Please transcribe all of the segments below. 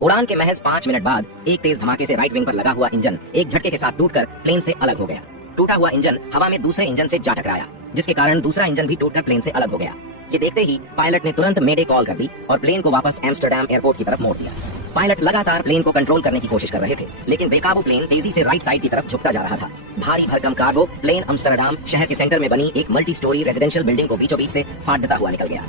उड़ान के महज 5 मिनट बाद एक तेज धमाके से राइट विंग पर लगा हुआ इंजन एक झटके के साथ टूटकर प्लेन से अलग हो गया। टूटा हुआ इंजन हवा में दूसरे इंजन से जा टकराया, जिसके कारण दूसरा इंजन भी टूटकर प्लेन से अलग हो गया। ये देखते ही पायलट ने तुरंत मेडे कॉल कर दी और प्लेन को वापस एम्स्टर्डम एयरपोर्ट की तरफ मोड़ दिया। पायलट लगातार प्लेन को कंट्रोल करने की कोशिश कर रहे थे, लेकिन बेकाबू प्लेन तेजी से राइट साइड की तरफ झुकता जा रहा था। भारी भरकम कार्गो प्लेन एम्स्टर्डम शहर के सेंटर में बनी एक मल्टी स्टोरी रेजिडेंशियल बिल्डिंग को बीचों बीच से फाड़ देता हुआ निकल गया।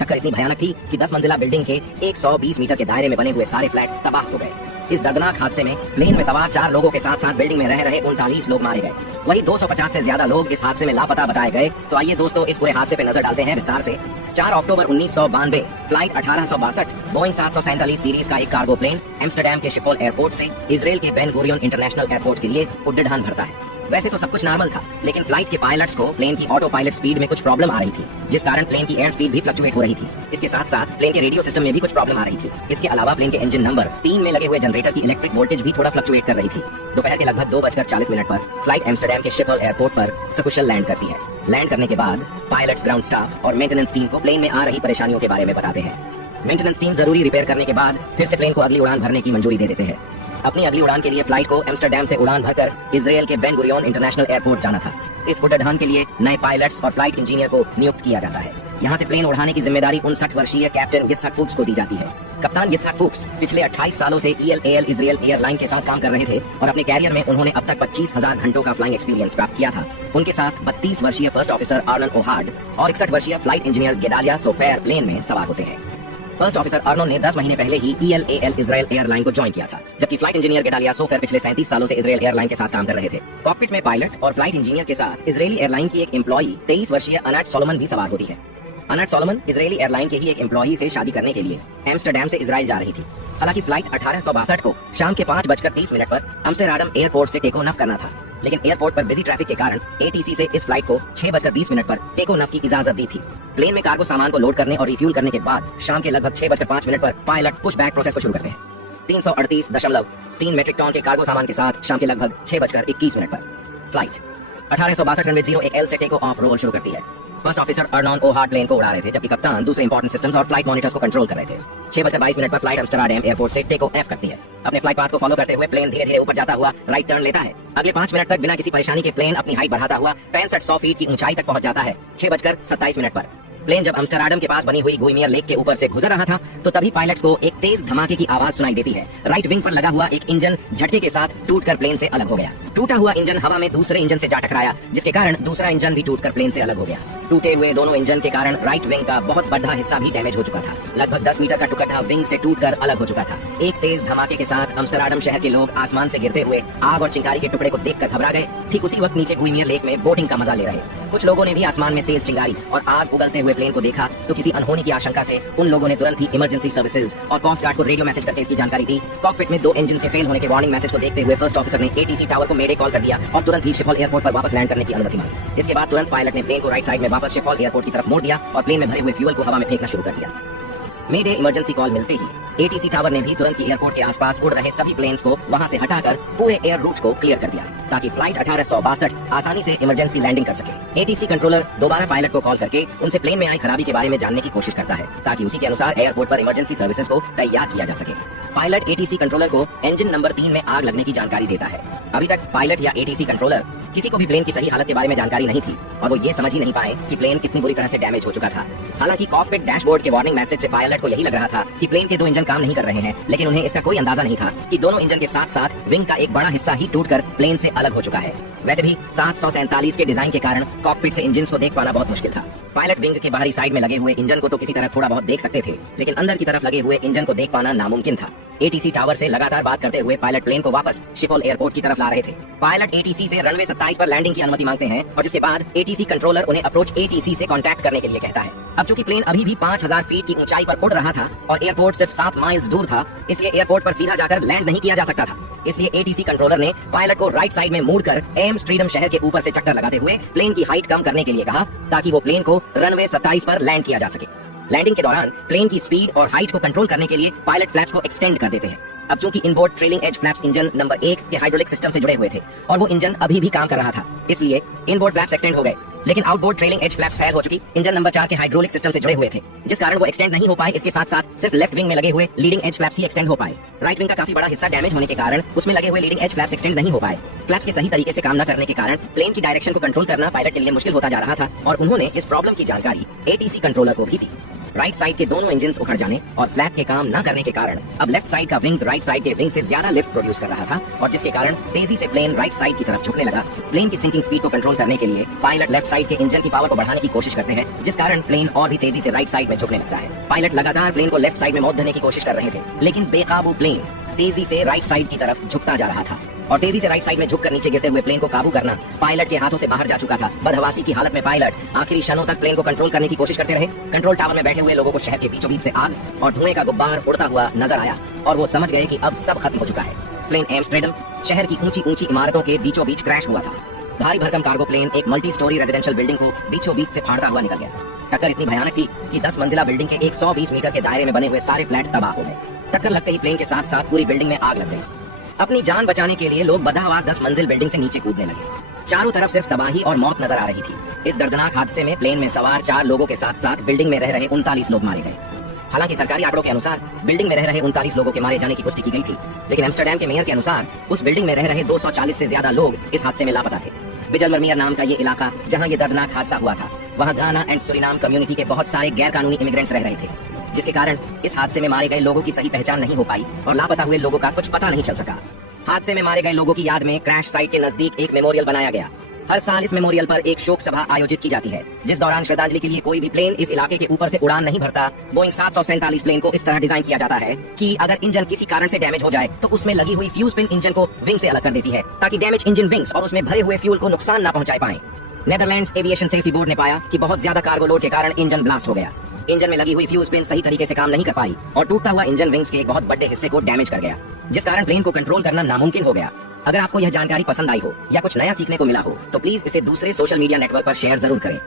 टक्कर इतनी भयानक थी कि 10 मंजिला बिल्डिंग के 120 मीटर के दायरे में बने हुए सारे फ्लैट तबाह हो गए। इस दर्दनाक हादसे में प्लेन में सवार 4 लोगों के साथ साथ बिल्डिंग में रह रहे 39 लोग मारे गए। वही 250 से ज्यादा लोग इस हादसे में लापता बताए गए। तो आइए दोस्तों, इस पूरे हादसे पे नजर डालते हैं विस्तार से। 4 अक्टूबर 1992 फ्लाइट 1862 बोइंग 747 सीरीज का एक कार्गो प्लेन एम्स्टर्डम के शिपोल एयरपोर्ट से इजराइल के बेन गुरियन इंटरनेशनल एयरपोर्ट के लिए उड़ान भरता है। वैसे तो सब कुछ नॉर्मल था, लेकिन फ्लाइट के पायलट्स को प्लेन की ऑटो पायलट स्पीड में कुछ प्रॉब्लम आ रही थी, जिस कारण प्लेन की एयर स्पीड भी फ्लक्चुएट हो रही थी। इसके साथ साथ प्लेन के रेडियो सिस्टम में भी कुछ प्रॉब्लम आ रही थी। इसके अलावा प्लेन के इंजन नंबर 3 में लगे हुए जनरेटर की इलेक्ट्रिक वोल्टेज भी थोड़ा फ्लक्चुएट कर रही थी। दोपहर के लगभग 2:40 पर फ्लाइट एम्स्टर्डम के शिपोल एयरपोर्ट पर सकुशल लैंड करती है। लैंड करने के बाद पायलट्स, ग्राउंड स्टाफ और मेंटेनेंस टीम को प्लेन में आ रही परेशानियों के बारे में बताते हैं। मेंटेनेंस टीम जरूरी रिपेयर करने के बाद फिर से प्लेन को अगली उड़ान भरने की मंजूरी दे देते हैं। अपनी अगली उड़ान के लिए फ्लाइट को एम्स्टर्डम से उड़ान भरकर इजराइल के बेन गुरियन इंटरनेशनल एयरपोर्ट जाना था। इस उड़ान के लिए नए पायलट्स और फ्लाइट इंजीनियर को नियुक्त किया जाता है। यहाँ से प्लेन उड़ाने की जिम्मेदारी 59 वर्षीय कैप्टन यित्जक फुक्स को दी जाती है। कप्तान यित्जक फुक्स पिछले 28 सालों से ELAL इजराइल एयरलाइन के साथ काम कर रहे थे और अपने कैरियर में उन्होंने अब तक 25,000 घंटों का फ्लाइंग एक्सपीरियंस प्राप्त किया था। उनके साथ 32 वर्षीय फर्स्ट ऑफिसर आर्नन ओहार्ड और 61 वर्षीय फ्लाइट इंजीनियर गेदालिया सोफेर प्लेन में सवार होते हैं। फर्स्ट ऑफिसर अर्नोन ने 10 महीने पहले ही ELAL इजराइल एयरलाइन को ज्वाइन किया था, जबकि फ्लाइट इंजीनियर गेडालिया सोफेर पिछले 37 सालों से इजराइल एयरलाइन के साथ काम कर रहे थे। कॉकपिट में पायलट और फ्लाइट इंजीनियर के साथ इजरायली एयरलाइन की एक एम्प्लॉई 23 वर्षीय अनाट सोलोमन भी सवार होती है। अनाट सोलोमन इजरायली एयरलाइन के ही एक एम्प्लॉई से शादी करने के लिए एम्स्टर्डम से इजराइल जा रही थी। हालांकि फ्लाइट 1862 को शाम के 5:30 पर एम्स्टर्डम एयरपोर्ट से टेक ऑफ करना था, लेकिन एयरपोर्ट पर बिजी ट्रैफिक के कारण ATC से इस फ्लाइट को 6:20 पर टेक ऑफ की इजाजत दी थी। प्लेन में कार्गो सामान को लोड करने और रिफ्यूल करने के बाद शाम के लगभग 6:05 पर पायलट पुश बैक प्रोसेस को शुरू करते हैं। 338.3 मेट्रिक टन के कार्गो सामान के साथ शाम के लगभग 6:21 पर फ्लाइट 1862 रनवे 01L से टेक ऑफ रोल शुरू करती है। फर्स्ट ऑफिसर अर्नोन ओहार्ड प्लेन को उड़ा रहे थे, जबकि कप्तान दूसरे इंपॉर्टेंट सिस्टम्स और फ्लाइट मॉनिटर्स को कंट्रोल कर रहे थे। 6:22 पर फ्लाइट एम्स्टर्डम एयरपोर्ट से टेक ऑफ करती है। अपने फ्लाइट पाथ को फॉलो करते हुए प्लेन धीरे धीरे ऊपर जाता हुआ राइट टर्न लेता है। अगले 5 मिनट तक बिना किसी परेशानी के प्लेन अपनी हाइट बढ़ाता हुआ 6500 फीट की ऊंचाई तक पहुंच जाता है। 6:27 पर प्लेन जब एम्स्टर्डम के पास बनी हुई गुइमियर लेक के ऊपर से गुजर रहा था, तो तभी पायलट्स को एक तेज धमाके की आवाज सुनाई देती है। राइट विंग पर लगा हुआ एक इंजन झटके के साथ टूटकर प्लेन से अलग हो गया। टूटा हुआ इंजन हवा में दूसरे इंजन से जा टकराया, जिसके कारण दूसरा इंजन भी टूटकर प्लेन से अलग हो गया। टूटे हुए दोनों इंजन के कारण राइट विंग का बहुत बड़ा हिस्सा भी डैमेज हो चुका था। लगभग 10 मीटर का टुकड़ा विंग से टूटकर अलग हो चुका था। एक तेज धमाके के साथ एम्स्टर्डम शहर के लोग आसमान से गिरते हुए आग और चिंगारी के टुकड़े को देखकर घबरा गए। ठीक उसी वक्त नीचे गुइमियर लेक में बोटिंग का मजा ले रहे कुछ लोगों ने भी आसमान में तेज चिंगारी और आग उगलते हुए प्लेन को देखा, तो किसी अनहोनी की आशंका से उन लोगों ने तुरंत ही इमरजेंसी सर्विसेज और कोस्ट गार्ड को रेडियो मैसेज करके इसकी जानकारी दी। कॉकपिट में 2 इंजन के फेल होने के वार्निंग मैसेज को देखते हुए फर्स्ट ऑफिसर ने ATC टावर को मेडे कॉल कर दिया और तुरंत ही शिपोल एयरपोर्ट पर वापस लैंड करने की अनुमति मांगी। इसके बाद तुरंत पायलट ने प्लेन को राइट साइड में वापस शिपोल एयरपोर्ट की तरफ मोड़ दिया और प्लेन में भरे हुए फ्यूल को हवा में फेंकना शुरू कर दिया। मेडे इमरजेंसी कॉल मिलते ही ATC टावर ने भी तुरंत एयरपोर्ट के आसपास उड़ रहे सभी प्लेन्स को वहां से हटाकर पूरे एयर रूट को क्लियर कर दिया, ताकि फ्लाइट 1862 आसानी से इमरजेंसी लैंडिंग कर सके। ATC कंट्रोलर दोबारा पायलट को कॉल करके उनसे प्लेन में आई खराबी के बारे में जानने की कोशिश करता है, ताकि उसी के अनुसार एयरपोर्ट पर इमरजेंसी सर्विसेज को तैयार किया जा सके। पायलट ATC कंट्रोलर को इंजन नंबर 3 में आग लगने की जानकारी देता है। अभी तक पायलट या ATC कंट्रोलर किसी को भी प्लेन की सही हालत के बारे में जानकारी नहीं थी और वो ये समझ ही नहीं पाए कि प्लेन कितनी बुरी तरह से डैमेज हो चुका था। हालांकि कॉकपिट डैशबोर्ड के वार्निंग मैसेज से पायलट को यही लग रहा था कि प्लेन के 2 इंजन काम नहीं कर रहे हैं, लेकिन उन्हें इसका कोई अंदाजा नहीं था कि दोनों इंजन के साथ साथ विंग का एक बड़ा हिस्सा ही टूटकर प्लेन से अलग हो चुका है। वैसे भी 747 के डिजाइन के कारण कॉकपिट से इंजन को देख पाना बहुत मुश्किल था। पायलट विंग के बाहरी साइड में लगे हुए इंजन को तो किसी तरह थोड़ा बहुत देख सकते थे, लेकिन अंदर की तरफ लगे हुए इंजन को देख पाना नामुमकिन था। ATC टावर से लगातार बात करते हुए पायलट प्लेन को वापस शिपोल एयरपोर्ट की तरफ ला रहे थे। पायलट ATC से रनवे 27 पर लैंडिंग की अनुमति मांगते हैं और जिसके बाद ATC कंट्रोलर उन्हें अप्रोच ATC से कांटेक्ट करने के लिए कहता है। अब चूंकि प्लेन अभी भी 5000 फीट की ऊंचाई पर उड़ रहा था और एयरपोर्ट सिर्फ 7 माइल्स दूर था, इसलिए एयरपोर्ट पर सीधा जाकर लैंड नहीं किया जा सकता था। इसलिए ATC कंट्रोलर ने पायलट को राइट साइड में मुड़कर एम्स्टर्डम शहर के ऊपर से चक्कर लगाते हुए प्लेन की हाइट कम करने के लिए कहा, ताकि वो प्लेन को रनवे 27 पर लैंड किया जा सके। लैंडिंग के दौरान प्लेन की स्पीड और हाइट को कंट्रोल करने के लिए पायलट फ्लैप्स को एक्सटेंड कर देते हैं। अब चूंकि inboard trailing edge flaps engine number 1 के हाइड्रोलिक सिस्टम से जुड़े हुए थे और वो इंजन अभी भी काम कर रहा था, इसलिए इनबोर्ड फ्लैप्स एक्सटेंड हो गए। लेकिन outboard trailing edge flaps fail हो चुकी इंजन नंबर 4 के हाइड्रोलिक सिस्टम से जुड़े हुए थे, जिस कारण वो एक्सटेंड नहीं हो पाए। इसके साथ साथ सिर्फ लेफ्ट विंग में लगे हुए लीडिंग एज फ्लैप्स ही एक्सटेंड हो पाए। राइट विंग का काफी बड़ा हिस्सा डैमेज होने के कारण उसमें लगे हुए लीडिंग एज फ्लैप्स एक्सटेंड नहीं हो पाए। फ्लैप्स के सही तरीके से काम न करने के कारण प्लेन की डायरेक्शन को कंट्रोल करना पायलट के लिए मुश्किल होता जा रहा था और उन्होंने इस प्रॉब्लम की जानकारी एटीसी कंट्रोलर को भी दी। राइट साइड के दोनों इंजन उखड़ जाने और फ्लैप के काम न करने के कारण अब लेफ्ट साइड का विंग्स राइट साइड के विंग से ज्यादा लिफ्ट प्रोड्यूस कर रहा था और जिसके कारण तेजी से प्लेन राइट साइड की तरफ झुकने लगा। प्लेन की सिंकिंग स्पीड को कंट्रोल करने के लिए पायलट लेफ्ट साइड के इंजन की पावर को बढ़ाने की कोशिश करते हैं, जिस कारण प्लेन और भी तेजी से राइट साइड में झुकने लगता है। पायलट लगातार प्लेन को लेफ्ट साइड में मौत देने की कोशिश कर रहे थे, लेकिन बेकाबू प्लेन तेजी से राइट साइड की तरफ झुकता जा रहा था और तेजी से राइट साइड में झुककर नीचे गिरते हुए प्लेन को काबू करना पायलट के हाथों से बाहर जा चुका था। बदहवासी की हालत में पायलट आखिरी क्षणों तक प्लेन को कंट्रोल करने की कोशिश करते रहे। कंट्रोल टावर में बैठे हुए लोगों को शहर के बीचों बीच से आग और धुएं का गुब्बार उड़ता हुआ नजर आया और वो समझ गए कि अब सब खत्म हो चुका है। प्लेन एम्स्टर्डम शहर की ऊंची ऊंची इमारतों के बीचों बीच क्रैश हुआ था। भारी भरकम कार्गो प्लेन एक मल्टी स्टोरी रेजिडेंशियल बिल्डिंग को बीचों बीच से फाड़ता हुआ निकल गया। टक्कर इतनी भयानक थी कि 10 मंजिला बिल्डिंग के 120 मीटर के दायरे में बने हुए सारे फ्लैट तबाह हो गए। टक्कर लगते ही प्लेन के साथ साथ पूरी बिल्डिंग में आग लग गई। अपनी जान बचाने के लिए लोग बदहवास 10 मंजिल बिल्डिंग से नीचे कूदने लगे। चारों तरफ सिर्फ तबाही और मौत नजर आ रही थी। इस दर्दनाक हादसे में प्लेन में सवार 4 लोगों के साथ साथ बिल्डिंग में रह रहे 39 लोग मारे गए। हालांकि सरकारी आंकड़ों के अनुसार बिल्डिंग में रह रहे 39 लोगों के मारे जाने की पुष्टि की गई थी, लेकिन एम्स्टर्डम के मेयर के अनुसार उस बिल्डिंग में रह रहे 240 से ज्यादा लोग इस हादसे में लापता थे। बिजलमरमियर नाम का ये इलाका जहां ये दर्दनाक हादसा हुआ था, वहां घाना एंड सुरीनाम कम्युनिटी के बहुत सारे गैर कानूनी इमिग्रेंट्स रह रहे थे, जिसके कारण इस हादसे में मारे गए लोगों की सही पहचान नहीं हो पाई और लापता हुए लोगों का कुछ पता नहीं चल सका। हादसे में मारे गए लोगों की याद में क्रैश साइट के नजदीक एक मेमोरियल बनाया गया। हर साल इस मेमोरियल पर एक शोक सभा आयोजित की जाती है, जिस दौरान श्रद्धांजलि के लिए कोई भी प्लेन इस इलाके के ऊपर से उड़ान नहीं भरता। बोइंग 747 प्लेन को इस तरह डिजाइन किया जाता है कि अगर इंजन किसी कारण से डैमेज हो जाए तो उसमें लगी हुई फ्यूज पिन इंजन को विंग से अलग कर देती है, ताकि डैमेज इंजन विंग्स और उसमें भरे हुए फ्यूल को नुकसान न पहुंचा पाए। नेदरलैंड्स एविएशन सेफ्टी बोर्ड ने पाया कि बहुत ज्यादा कार्गो लोड के कारण इंजन ब्लास्ट हो गया। इंजन में लगी हुई फ्यूज पिन सही तरीके से काम नहीं कर पाई और टूटता हुआ इंजन विंग्स के एक बहुत बड़े हिस्से को डैमेज कर गया, जिस कारण प्लेन को कंट्रोल करना नामुमकिन हो गया। अगर आपको यह जानकारी पसंद आई हो या कुछ नया सीखने को मिला हो तो प्लीज इसे दूसरे सोशल मीडिया नेटवर्क पर शेयर जरूर करें।